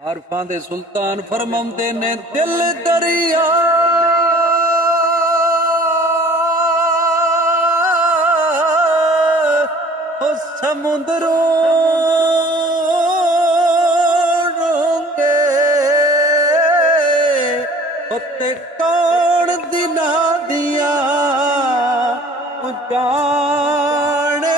आरफां दे सुल्तान फरमाउंदे ने दिल दरिया ओ समुंदरों डूंगे उत्ते कौन दिला दिया जाने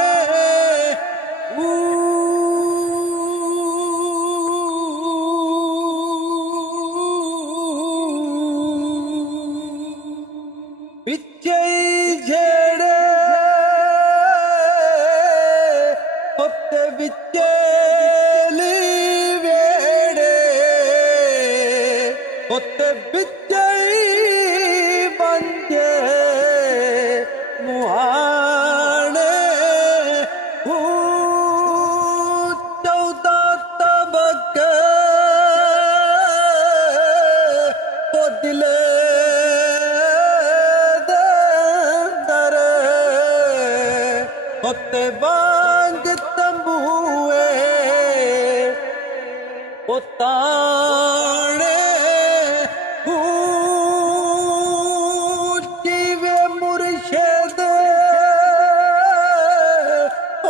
पिछे झेड़े उत्ते बिचे वेड़े उत्ते बिचे बंजे मुहाने 14 तबके तो दिले उत्ते बांग तंबूए ताने जीवे मुर्शिद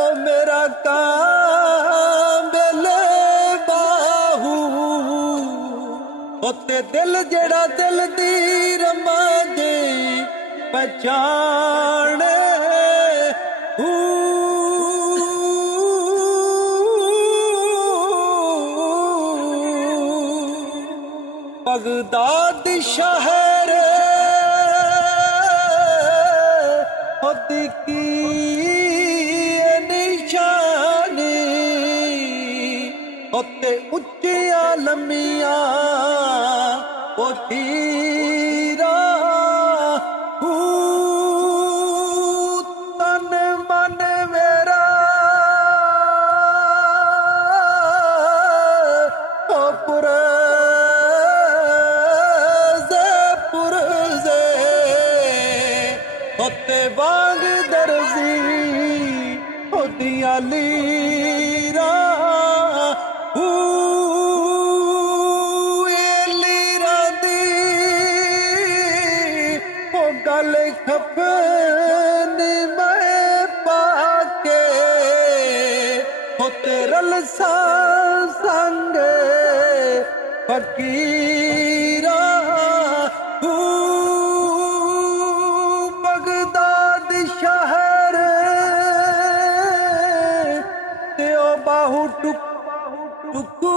ओ मेरा काबिल बाहू उत्ते दिल जेड़ा दिल दी रमांदे पहचाने बगदाद शहर खुद की निशानी उत्ते उच्चिया लम्मिया ओ तीरा तन मन मेरा ओ उत्ते बांग दर्जी ओदियां लीरा लीरा दी ओ गल खपन मैं पाके उत्ते रलसा संग फकीरा शहर ते ओ बाहू टुक टुकू